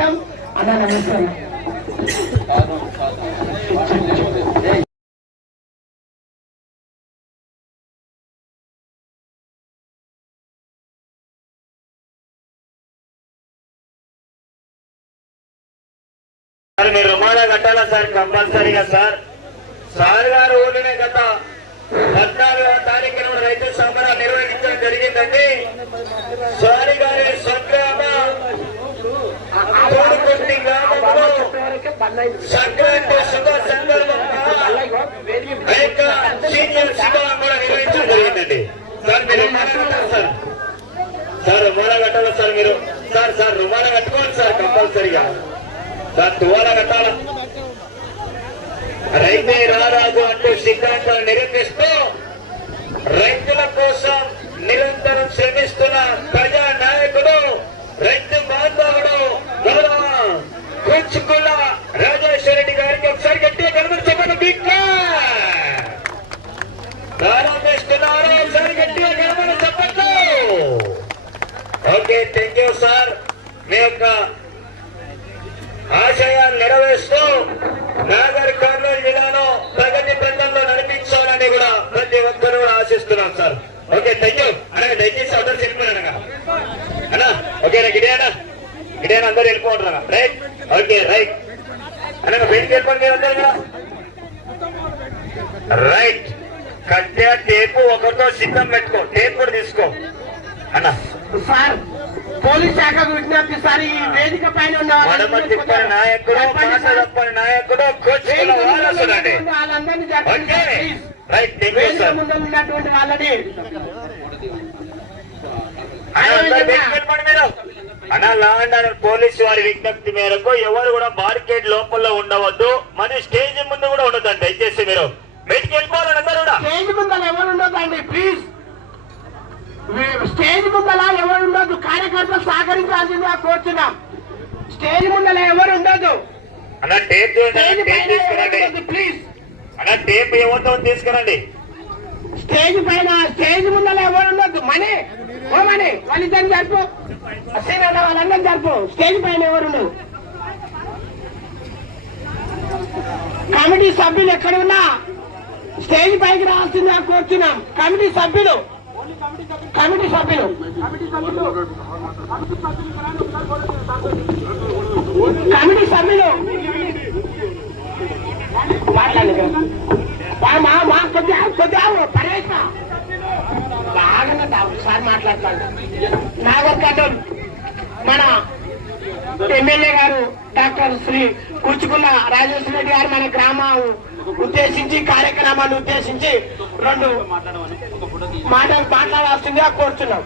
స్వాగతం అన్న నమస్కారం. సార్ మీరు రుమాలా కట్టాలా సార్ కంపల్సరీగా సార్. సార్ గారు ఊళ్ళోనే గత పద్నాలుగవ తారీఖున రైతు సంబరాలు నిర్వహించడం జరిగిందండి. సారి గారి స్వగ్రామ తోడుకొంటి గ్రామంలో శుభ సందర్భంగా సీనియర్ శిబిరం కూడా నిర్వహించడం జరిగిందండి. సార్ మీరు సార్? సార్ కట్టాలా సార్ మీరు? సార్ సార్ రుమాల కట్టుకోవాలి సార్ కంపల్సరిగా. సార్ తువాల కట్టాలా? రైతే రారాజు అంటూ సిద్ధాంతాలు నిరూపిస్తూ రైతుల కోసం నిరంతరం శ్రమిస్తున్న ప్రజా నాయకుడు రైతు బాంధవుడు గౌరవ కూచుకుల రాజేశ్వర రెడ్డి గారికి ఒకసారి గట్టిగా కనుమని చెప్పండి బిక్క ప్రారంభిస్తున్నారు ఒకసారి గట్టిగా కనుమని చెప్పట్లు ఓకే థ్యాంక్ యూ సార్ మీ యొక్క ఆశయాలు నెరవేరుస్తూ నాగర్ కర్నూలు జిల్లాలో ప్రగతి పథంలో నడిపించాలని కూడా ప్రతి ఒక్కరు కూడా ఆశిస్తున్నాం సార్ ఓకే థ్యాంక్ యూ అనగా దయచేసి అందరూ వెళ్ళిపోయారు అనగా అన్నా ఓకేనా గిడేనా గిడేనా అందరూ వెళ్ళిపోంటారు రైట్? Okay right. అనగా బయటికి వెళ్ళిపోండి అందరూ కూడా. రైట్. కట్టె టేపు ఒకరితో సిద్ధం పెట్టుకో. టేప్ కూడా తీసుకో. అన్నా. సార్ పోలీస్ శాఖకు విజ్ఞప్తి సార్ ఈ వేదిక పైన తిప్పని నాయకుడు మాట తప్పని నాయకుడు okay. Right thank you sir. ముందు ఉన్నటువంటి వాళ్ళని. మీరు. అన్న లాండ్ అండ్ పోలీసు వారి విజ్ఞప్తి మేరకు ఎవరు కూడా బార్కెట్ లోపల ఉండవద్దు. మరి స్టేజ్ ముందు కూడా ఉండదండి దయచేసి మీరు. బయటికి వెళ్ళిపోవాలని అందరూ కూడా. స్టేజ్ ముందర ఎవరు ఉండొద్దండి ప్లీజ్ స్టేజ్ ముందర ఎవరు ఉండొద్దు కార్యకర్తలు సహకరించాల్సిందిగా కోరుతున్నాం స్టేజ్ ముందర ఎవరు ఉండొద్దు. అన్న టేప్ తీసుకురండి. ప్లీజ్ అన్న టేప్ ఎవరితో తీసుకురండి. స్టేజ్ పైన స్టేజ్ ముందర ఎవరు ఉండొద్దు మనీ. ఓ మనీ వాళ్ళిద్దరిని జరుపు. సీనన్న వాళ్ళందరినీ జరుపు. స్టేజ్ పైన ఎవరు కమిటీ సభ్యులు ఎక్కడ ఉన్నా స్టేజ్ పైకి రావాల్సిందిగా కోరుతున్నాం కమిటీ సభ్యులు. కమిటీ సభ్యులు. కమిటీ సభ్యులు. మాట్లాడలేదు మా మా కొద్దిగా కొద్దిగా పరేష బాగా ఒకసారి మాట్లాడతాను. మన ఎమ్మెల్యే గారు డాక్టర్ శ్రీ కూచుకున్న రాజేశ్వర రెడ్డి గారు మన గ్రామం ఉద్దేశించి కార్యక్రమాన్ని ఉద్దేశించి రెండు మాటలు మాట్లాడాల్సిందిగా కోరుతున్నాం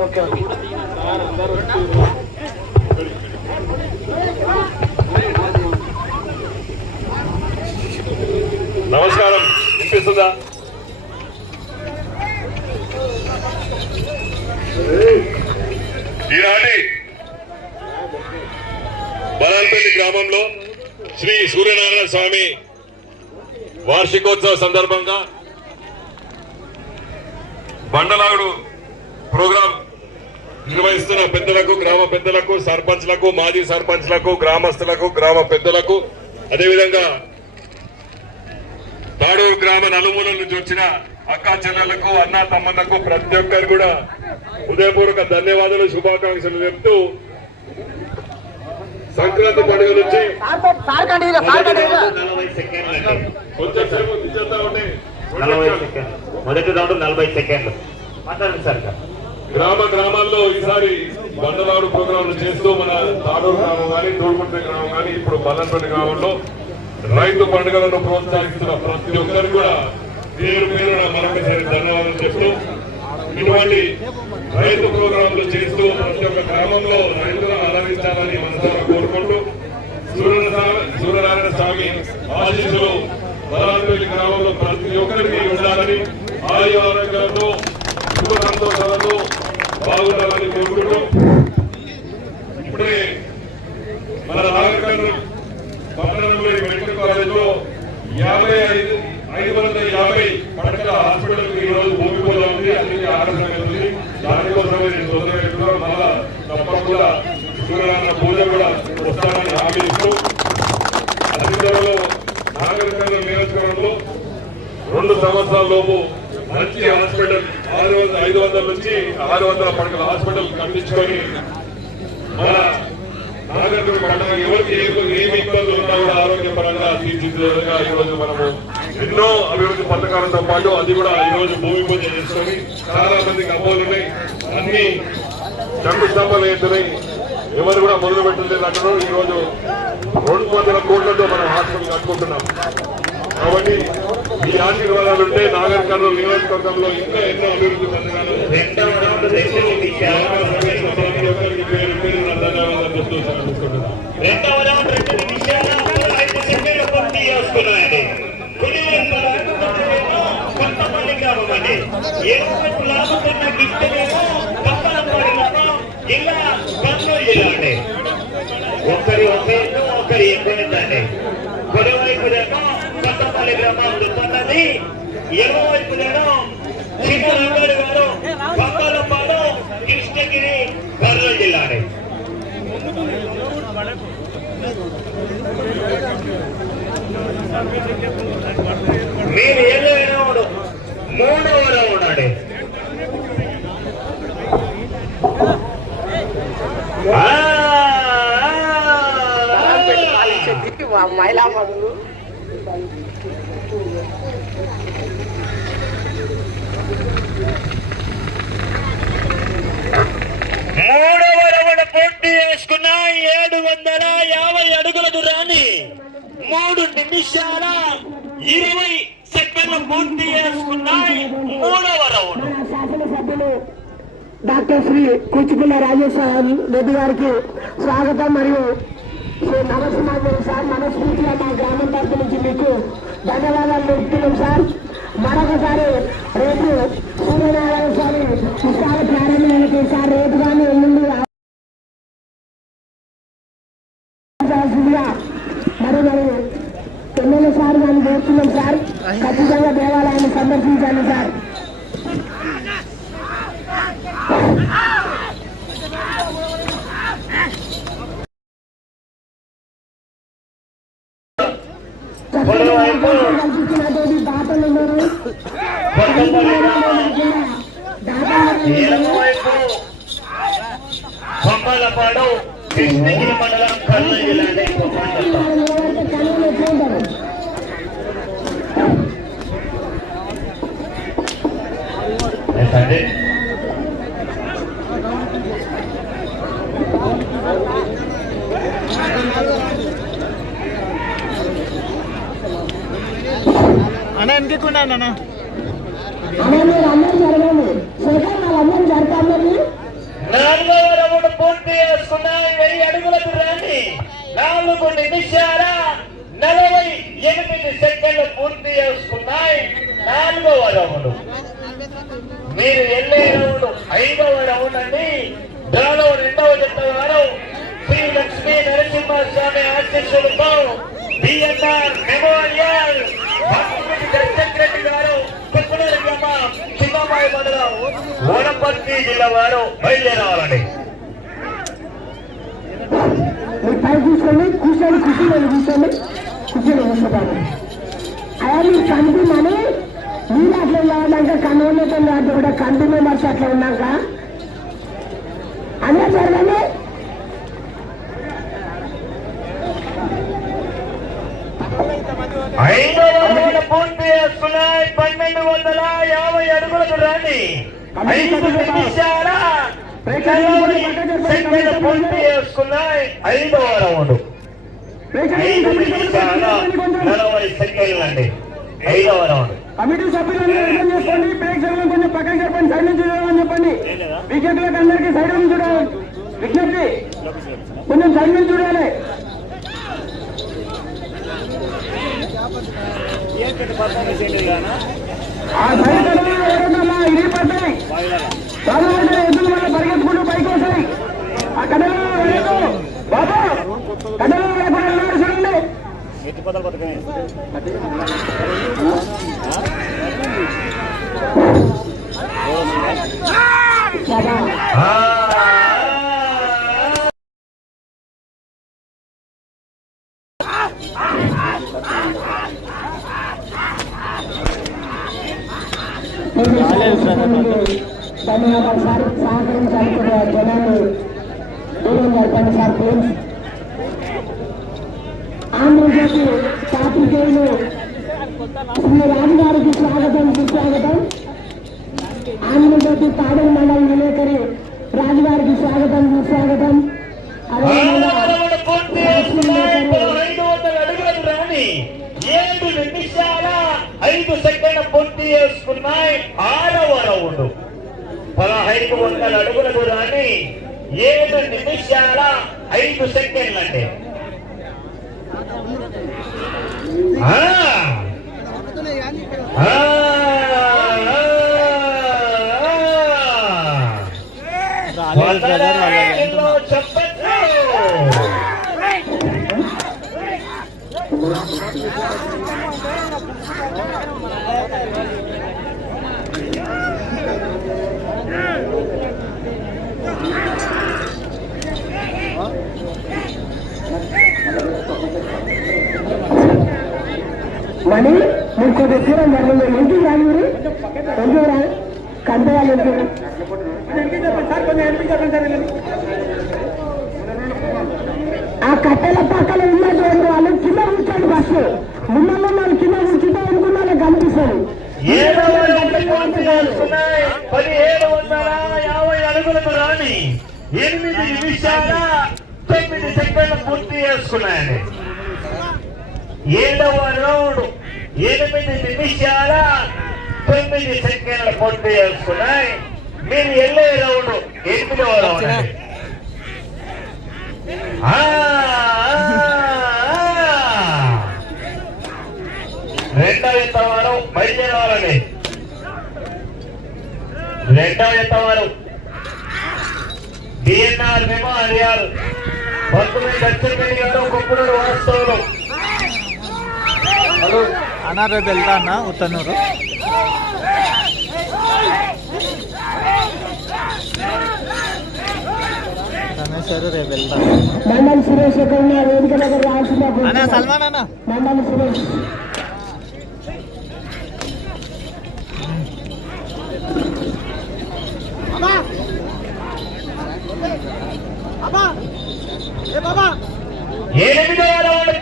ఓకే. నమస్కారం. వినిపిస్తుందా? ఈనాటి బలాల్పల్లి గ్రామంలో శ్రీ సూర్యనారాయణ స్వామి వార్షికోత్సవ సందర్భంగా బండలాగుడు ప్రోగ్రాం నిర్వహిస్తున్న పెద్దలకు గ్రామ పెద్దలకు సర్పంచ్లకు మాజీ సర్పంచ్లకు గ్రామస్తులకు గ్రామ పెద్దలకు అదేవిధంగా తాడూరు గ్రామ నలుమూల నుంచి వచ్చిన అక్కా చెల్లెలకు అన్న తమ్మలకు ప్రతి ఒక్కరు కూడా హృదయపూర్వక ధన్యవాదాలు శుభాకాంక్షలు చెప్తూ సంక్రాంతి పండుగ నుంచి మొదటి రౌండ్ నలభై సెకండ్లు. మాట్లాడండి సార్ గ్రామ గ్రామాల్లో ఈసారి బండలాడు ప్రోగ్రాంలు చేస్తూ మన తాడూరు గ్రామం కానీ తోడుకుంట గ్రామం కానీ ఇప్పుడు బల్లంపల్లి గ్రామంలో రైతు పండుగలను ప్రోత్సహిస్తున్న ప్రతి ఒక్కరు కూడా పేరు పేరున మరొకసారి ధన్యవాదాలు చెప్తూ ఇటువంటి రైతు ప్రోగ్రాంలు చేస్తూ ప్రతి ఒక్క గ్రామంలో రైతులను అలరించాలని మనసారా కోరుకుంటూ సూర్యనారాయణ స్వామి ఆశీస్సులు బలాల్పల్లి గ్రామంలో ప్రతి ఒక్కరికి ఉండాలని ఆయు ఆరోగ్యాలతో సుఖ సంతోషాలతో బాగుండాలని కోరుకుంటూ ఇప్పుడే మన నాగరికర్ణం పట్టణంలోని మెడికల్ కాలేజీలో యాభై ఐదు ఐదు వందల యాభై పడకల హాస్పిటల్ ఈ రోజు భూమి పూజ ఉంది అందుకే ఆరోగ్యం ఉంది దానికోసమే నేను తొందరగా మళ్ళా తప్పకుండా సూర్యనారాయణ పూజ కూడా హామీ ఇస్తూ అతి త్వరలో నాగరికర్ణ నియోజకవర్గంలో రెండు సంవత్సరాల లోపు మంచి హాస్పిటల్ ఆరు వందల ఐదు వందల నుంచి ఆరు వందల పడకల హాస్పిటల్ కట్టించుకొని మన నాగరికత పండుగ ఎవరికి ఏమి ఇబ్బందులు ఉన్నా కూడా ఆరోగ్యపరంగా తీర్చిదిద్దేలా ఈ మనము ఎన్నో అభివృద్ధి పథకాలతో పాటు అది కూడా ఈ రోజు భూమి పూజ చేసుకొని చాలా మందికి అమ్మోలు ఉన్నాయి. అన్ని శంకుస్థాపనలు అవుతున్నాయి ఎవరు కూడా మొదలు పెట్టలేదు అంటారు ఈరోజు రెండు వందల కోట్లతో మనం హాస్పిటల్ కట్టుకుంటున్నాం. కాబట్టి ఈ ఆశీర్వాదాలు ఉంటే నాగర్ కర్నూలు నియోజకవర్గంలో ఇంకా ఎన్నో అభివృద్ధి పథకాలు రెండవ రౌండ్ ఒకరి ఒక ఒకరి ఎక్కువ కొత్తపల్లి గ్రామం వృత్తున్నది ఎడమవైపునేమో చిన్న రంగారు గారు కప్పలపాడు కృష్ణగిరి కర్నూలు జిల్లా మీరు ఏదో రౌండ్ మూడవ రౌండ్ అండి మహిళా మధులు మూడవ రౌండ్ పూర్తి చేసుకున్న ఏడు వందల యాభై అడుగుల దూరాన్ని మూడు నిమిషాల ఇరవై సెకండ్లు పూర్తి చేసుకున్నాయి మూడవ రౌండ్. శాసనసభ్యులు డాక్టర్ శ్రీ కూచిపల్లి రాజేశ్వర రెడ్డి గారికి స్వాగతం మరియు శ్రీ నరసింహారావు సార్ మనస్ఫూర్తిగా మా గ్రామం తరపు నుంచి మీకు ధన్యవాదాలు తెలుపుతున్నాం సార్. మరొకసారి రేపు సూర్యనారాయణ స్వామి విశాల ప్రారంభానికి సార్ రేపు కానీ ఎల్లుండి రావాల్సిందిగా మరి మరి ఎమ్మెల్యే సార్ గారిని కోరుతున్నాం సార్ ఖచ్చితంగా దేవాలయాన్ని సందర్శించాలి సార్ మరోవైపు కల్పించినటువంటి దాతలు ఉన్నారు. కొమ్మలపాడు కృష్ణగిరి మండలం కర్నూలు జిల్లా ఎట్లుంటారు శేఖర్ వాళ్ళందరూ జరపాలి నాలుగవ పూర్తి చేసుకున్న వెయ్యి అడుగుల దూరాన్ని నాలుగు నిమిషాల నలభై ఎనిమిది సెకండ్లు పూర్తి చేసుకున్నాయి నాలుగవ రౌండ్. మీరు వెళ్ళే రౌండ్ ఐదవ రౌండ్ అండి. దానిలో రెండవ జత వారు శ్రీ లక్ష్మీ నరసింహస్వామి ఆశీస్సులతో బిఎన్ఆర్ మెమోరియల్ భక్తుడి గారు కుప్పనూరు చిన్నమాయి మండలం జిల్లా వారు పై కూర్చోండి కూర్చోండి కూర్చోండి కూర్చొని కూర్చోండి అలా మీరు కనిపిందని మీరు అట్లా ఉన్నాక కన్నున్నతో కాబట్టి కూడా కంటి అట్లా ఉన్నాక అందరూ జరగండి ఐదవ పూర్తి చేసుకున్నాయి పన్నెండు వందల యాభై అడుగులకు రాని ఐదు నిమిషాల పూర్తి చేసుకున్నాయి ఐదవ రౌండ్. ఐదు నిమిషాల నలభై సెకండ్లు అండి ఐదవ రౌండ్. కమిటీ సభ్యులను అర్థం చేసుకోండి. ప్రేక్షకులను కొంచెం పక్కన చెప్పండి. సైడ్ నుంచి చూడమని చెప్పండి. వికెట్లకు అందరికీ సైడ్ నుంచి చూడాలి. విజ్ఞప్తి. కొంచెం సైడ్ నుంచి చూడాలి. ఆ! సైడ్ కడవలు ఎవరన్నా పరిగెత్తుకుంటూ పైకి వస్తాయి ఆ కడవలు బాబా ధన్యవాదాలు సార్. సహకరించాలనుకున్న జనాన్ని దూరం జరపండి సార్ ప్లీజ్ ఆంధ్రజ్యోతి పాత్రికేయులు శ్రీ రాజు గారికి స్వాగతం సుస్వాగతం. ఆంధ్రజ్యోతి తాడూరు మండలం విలేకరి రాజు గారికి స్వాగతం సుస్వాగతం. అదేవిధంగా ఆడవరములు పూర్తి చేసుకున్నాయి పదహైదు వందల అడుగులకు రాని ఏడు నిమిషాల ఐదు సెకండ్ల పూర్తి చేసుకున్నాయి ఆడవరవుడు. పదహైదు వందల అడుగుల దూరాన్ని ఏడు నిమిషాల ఐదు సెకండ్లు అంటే ఆ. ఆ, ఆ, ఆ. వందనాలు చెప్పచ్చు మణి మీరు కొద్దిగా దూరం జరిగింది ఎందుకు రాని మీరు ఎందుకు రా? కంటే వాళ్ళు ఎందుకు ఆ కట్టెల పక్కన ఉన్నటువంటి వాళ్ళు కింద కూర్చోండి బస్సు మిమ్మల్ని వాళ్ళు కింద కూర్చుంటే అనుకున్నాను కనిపిస్తాను కనిపిస్తారు పూర్తి పదిహేడు వందల యాభై అడుగులకు రాని ఎనిమిది నిమిషాల తొమ్మిది సెకండ్లు పూర్తి చేసుకున్నాయండి. ఏడవ రౌండ్. ఎనిమిది నిమిషాల తొమ్మిది సెకండ్లు పూర్తి చేసుకున్నాయి. మీరు వెళ్ళే రౌండ్ ఎనిమిదవ రౌండ్ అండి. ఆ, ఆ, ఆ. రెండవ ఎత్తవారు బయలుదేరాలండి రెండవ ఎత్తవారు. డిఎన్ఆర్ మేము హరియాలు పంతొమ్మిది దక్షిణపల్లి గారు కుక్కుడు వాస్తవులు అన్న రేపు వెళ్తా అన్న ఉత్తనూరు. రమేష్ గారు రేపు వెళ్తా మండలి సురేష్ ఎక్కడ ఉన్నా వేదిక దగ్గర రావాల్సిందే అన్న సల్మాన్ అన్న.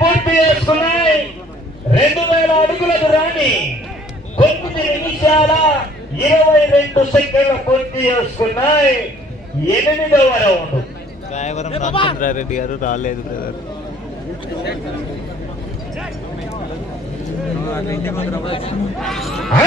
పూర్తి చేసుకున్నాయి రెండు వేల అడుగులకు రాని తొమ్మిది నిమిషాల ఇరవై రెండు సెకండ్లు పూర్తి చేసుకున్నాయి ఎనిమిదవ రౌండ్ రాయవరం రామచంద్రారెడ్డి గారు రాలేదు బ్రదర్ ఆ!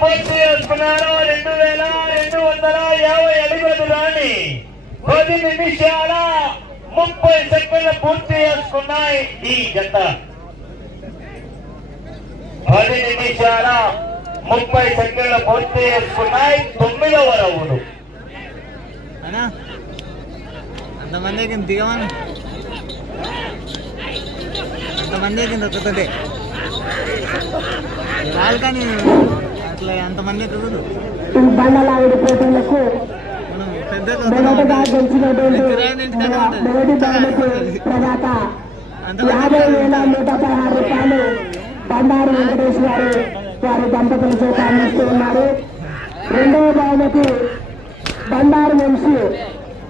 పూర్తి చేసుకున్నారు రెండు వేల రెండు వందల యాభై అడుగులకు రాని పది నిమిషాల ముప్పై సెకండ్లు పూర్తి చేసుకున్నాయి ఈ జత పది నిమిషాల ముప్పై సెకండ్లు పూర్తి చేసుకున్నాయి తొమ్మిదవ రౌండ్. అంతమంది దిగమని అంతమంది ఎక్కింది ఒక్కటే రాదు కానీ అట్లా అంతమంది ఎక్కదు మనం పెద్ద బండారు వెంకటేష్ గారు వారి దంపతుల చేత అందిస్తూ ఉన్నారు. రెండవ బహుమతి బండారు వంశీ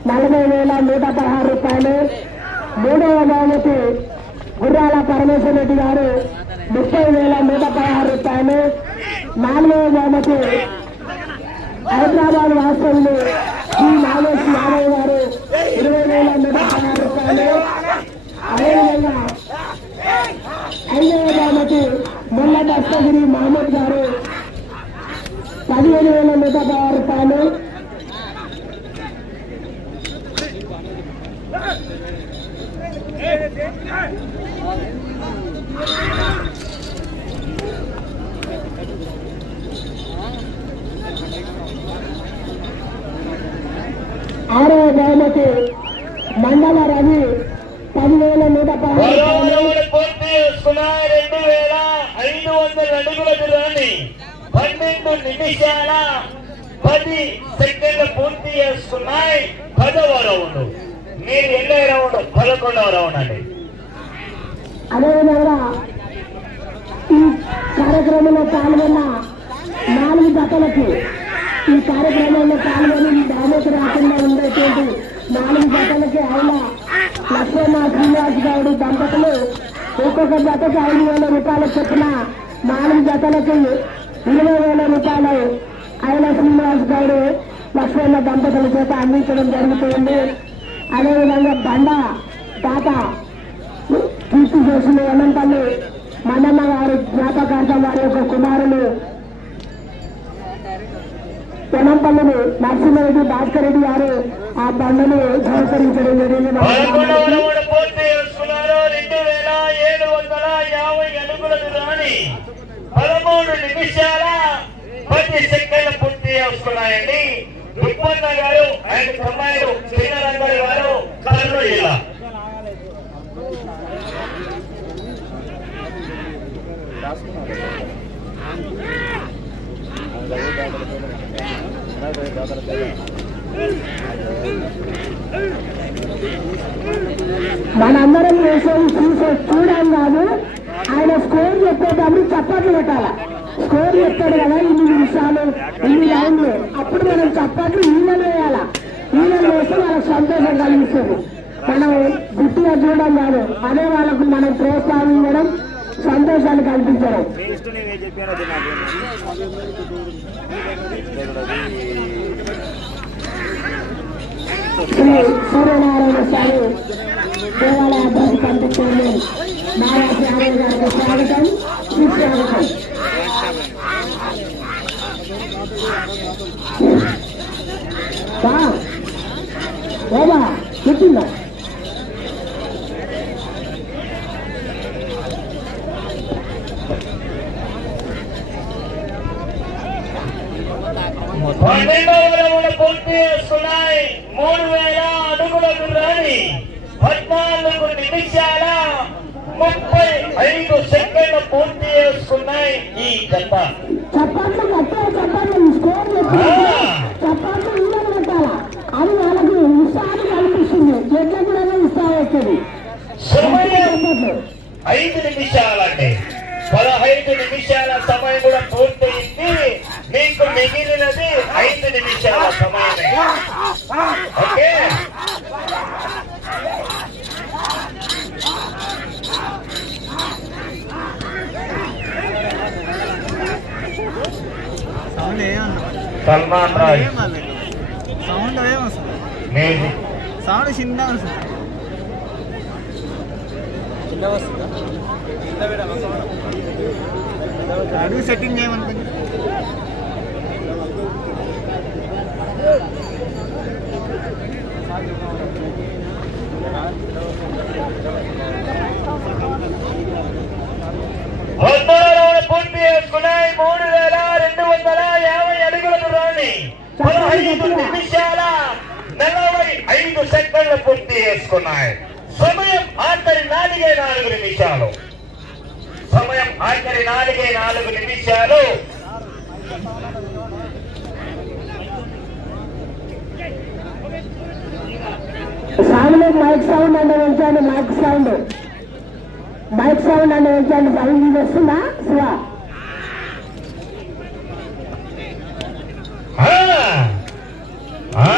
నలభై వేల నూట పదహారు రూపాయలు. మూడవ బహుమతి గుర్రాల పరమేశ్వర రెడ్డి గారు ముప్పై వేల నూట పదహారు రూపాయలు. నాలుగవ బహుమతి హైదరాబాద్ వాస్తవులు శ్రీ నాగేష్ యాదవ్ గారు ఇరవై వేల మేత పదహారు రూపాయలు. అదేవిధంగా ఐదవ దామకి మొల్ల దస్తగిరి మహమ్మద్ గారు పదిహేను వేల నూట పదహారు రూపాయలు. ఆరవ దామకి మండల రవి పదివేల నూట రెండు వేల ఐదు వందల అడుగుల దూరాన్ని పన్నెండు నిమిషాల పది సెకండ్లు పూర్తి చేసుకున్నాయి పదవ రౌండ్. మీరు ఎన్నో రౌండ్? పదకొండవ రౌండ్ అండి. అదేవిధంగా ఈ కార్యక్రమంలో పాల్గొన్న నాలుగు జతలకు ఈ కార్యక్రమంలో పాల్గొని డామేజ్ రాకుండా ఉండేటువంటి నాలుగు జతలకి ఆయన లక్ష్మణ శ్రీనివాస్ గౌడ్ దంపతులు ఒక్కొక్క జతకి ఐదు వేల రూపాయలు చొప్పున నాలుగు జతలకి ఇరవై వేల రూపాయలు ఆయన శ్రీనివాస్ గౌడ్ లక్ష్మణ దంపతుల చేత అందించడం జరుగుతుంది. అదేవిధంగా బండ తాత కీర్తి చేసిన అనంతల్లి మన్నమ్మ గారి జ్ఞాపకార్థం వారి యొక్క కుమారులు పొనంపల్లిని నరసింహారెడ్డి భాస్కర్ రెడ్డి గారు ఆ బండను సహకరించడం జరిగింది. పదకొండవ రౌండ్ పూర్తి చేసుకున్నారు రెండు వేల ఏడు వందల యాభై అడుగుల దూరాన్ని పదమూడు నిమిషాల పది సెకండ్లు పూర్తి చేసుకున్నాయండి తిప్పన్న గారు అండ్ కమ్మాయిలు శ్రీనారాయణ గారు కర్నూలు జిల్లా. మనందరం చేసేది చూసే చూడడం కాదు. ఆయన స్కోర్ చెప్పేటప్పుడు చప్పట్లు పెట్టాల స్కోర్ చెప్తాడు కదా ఇన్ని నిమిషాలు ఇన్ని లైన్లు అప్పుడు మనం చప్పట్లు ఈమెలు వేయాల? ఈమెలు వేస్తే వాళ్ళకి సంతోషం కలిగిస్తుంది మనం గుట్టిగా చూడడం కాదు. అదే వాళ్ళకు మనం ప్రోత్సాహించడం సంతోషాన్ని కల్పించడం శ్రీ సూర్యనారాయణ స్వామి దేవాలయ అభివృద్ధి కనిపిస్తుంది నారా శ్యామయ్య గారికి స్వాగతం. సుస్వాగతం బా. ఏమా చెప్పిందా పన్నెండవ పూర్తి చేసుకున్నాయి మూడు వేల అడుగులకు రాని పద్నాలుగు నిమిషాల ముప్పై ఐదు సెకండ్లు పూర్తి చేసుకున్నాయి ఈ జత. చెప్పండి కట్టే చప్పట్లు స్కోర్ చెప్పి చప్పట్లు ఇళ్ళని పెట్టాలా అది వాళ్ళకి ఉత్సాహాన్ని కల్పిస్తుంది ఎట్లా కూడా ఉత్సాహం వస్తుంది సమయం చప్పట్లు ఐదు నిమిషాలండి పదహైదు నిమిషాల సమయం కూడా పూర్తయింది మీకు మిగిలినది ఐదు సమానం okay sound Salman Raj sound ఏమొస్తుంది మ్యూజిక్ సౌండ్ చిన్న వస్తుందా అడుగు సెట్టింగ్ చేయమనుకుంది పద్నాలుగు పూర్తి చేసుకున్నాయి మూడు వేల రెండు వందల యాభై అడుగుల దూరాన్ని పదహైదు నిమిషాల నలభై ఐదు సెకండ్లు పూర్తి చేసుకున్నాయి. సమయం ఆఖరి నాలుగే నాలుగు నిమిషాలు. సమయం ఆఖరి నాలుగే నాలుగు నిమిషాలు. సాగులో మైక్ సౌండ్ అంటే పెంచండి మైక్ సౌండ్ మైక్ సౌండ్ అంటే పెంచండి సౌండ్ ఇది వస్తుందా శివ ఆ! ఆ!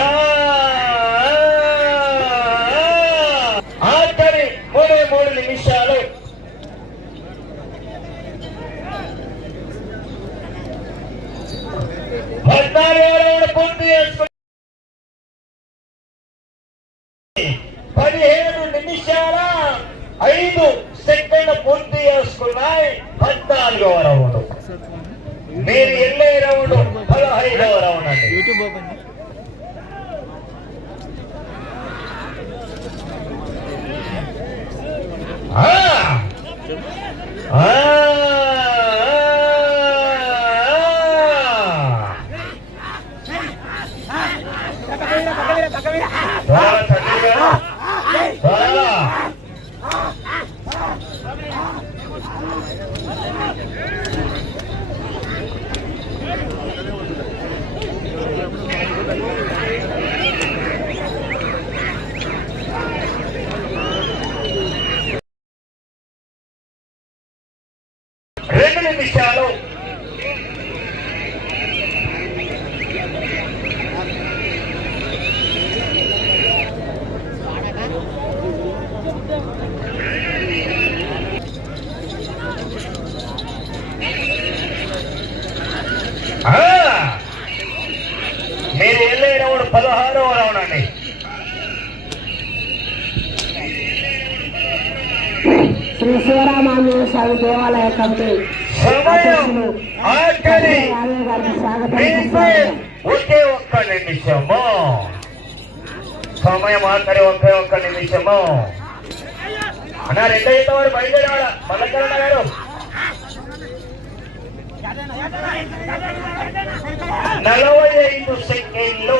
ఆఖరి మూడే మూడు నిమిషాలు పద్నాలుగు రౌండ్ పూర్తి చేసుకుని పదిహేడు పద్నాలుగవ రౌండ్ మీరు వెళ్ళే రౌండ్ పదహైదవ రౌండ్ అండి యూట్యూబ్ ఓపెన్ చేయి. ఆ! ఆ! త్వరగా చక్కగా. త్వరగా. రెండు నిమిషాలు ఆ! మీరు వెళ్ళే రౌండ్ పదహారవ రౌండ్ అండి శ్రీ స్వామి దేవాలయ కమిటీ ఒకే ఒక్క నిమిషము. సమయం ఆఖరి ఒకే ఒక్క నిమిషము. అన్న రెండో ఈత వారు మల్లకరణ గారు. నలభై ఐదు సెకండ్లు.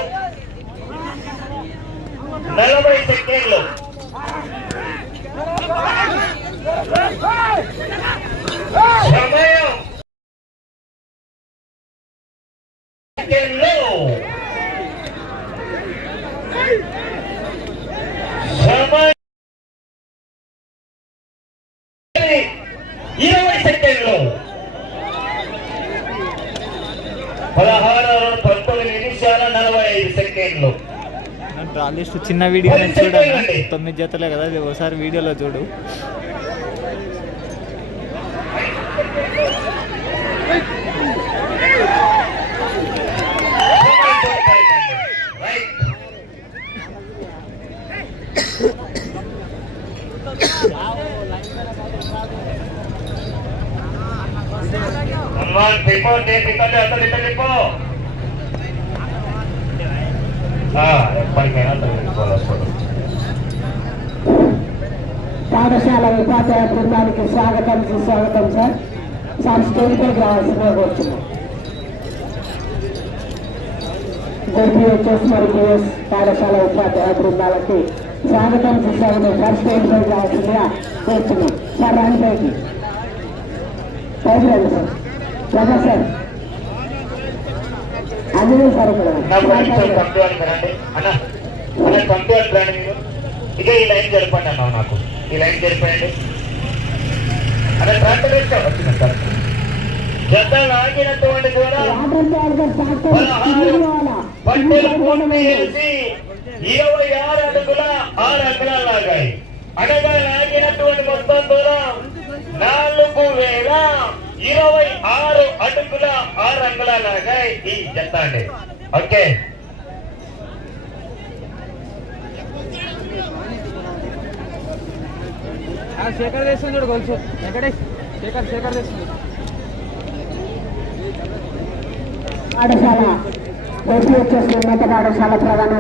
నలభై సెకండ్లు సమయం సెకండ్లు సమయం ఇరవై సెకండ్లు పదహారు పంతొమ్మిది నిమిషాల నలభై ఐదు సెకండ్లు నా లిస్ట్ చిన్న వీడియో చూడన్నా సెకండ్లండి. తొమ్మిది జతలే కదా అది ఒకసారి వీడియోలో చూడు. తిప్పో తిప్పండి అంత తిప్ప తిప్పో. ఎప్పటికైనా పాఠశాల ఉపాధ్యాయ బృందానికి స్వాగతం సుస్వాగతం సార్. సార్ స్టేజ్ పైకి రావాల్సిందిగా కోరుతున్నాం జడ్పీహెచ్ఎస్ మరియు పిఎస్ పాఠశాల ఉపాధ్యాయ బృందాలకి స్వాగతం సుస్వాగతం సార్. స్టేజ్ పైకి రావాల్సిందిగా కోరుతున్నాం సార్ రాని పైకి పైకి రండి సార్ సార్ అందులో సార్ నా కొంచెం ఇక్కడ కంట్రోల్ రండి అన్న అన్న కంట్రోల్ రండి మీరు ఇక ఈ లైన్ జరపండి అన్న నాకు. ఈ లైన్ జరిపండి అన్న ట్రాక్టర్ వేసుకో వచ్చిన సార్. జత లాగినటువంటి కూడా పట్టెలు ఇరవై ఆరు అడుగుల ఆరు అంగుళాలు లాగాయి అనగా లాగినటువంటి మొత్తం దూరం నాలుగు వేల ఇరవై ఆరు అడుగుల ఆరు అంగుళాలు లాగాయి ఈ జత అండి ఓకే శేఖర్ చేస్తుంది చూడు గొలుసు. వెంకటేష్ శేఖర్ శేఖర్ చేస్తుంది పాఠశాల. జడ్పీహెచ్ఎస్ ఉన్నత పాఠశాల ప్రధాన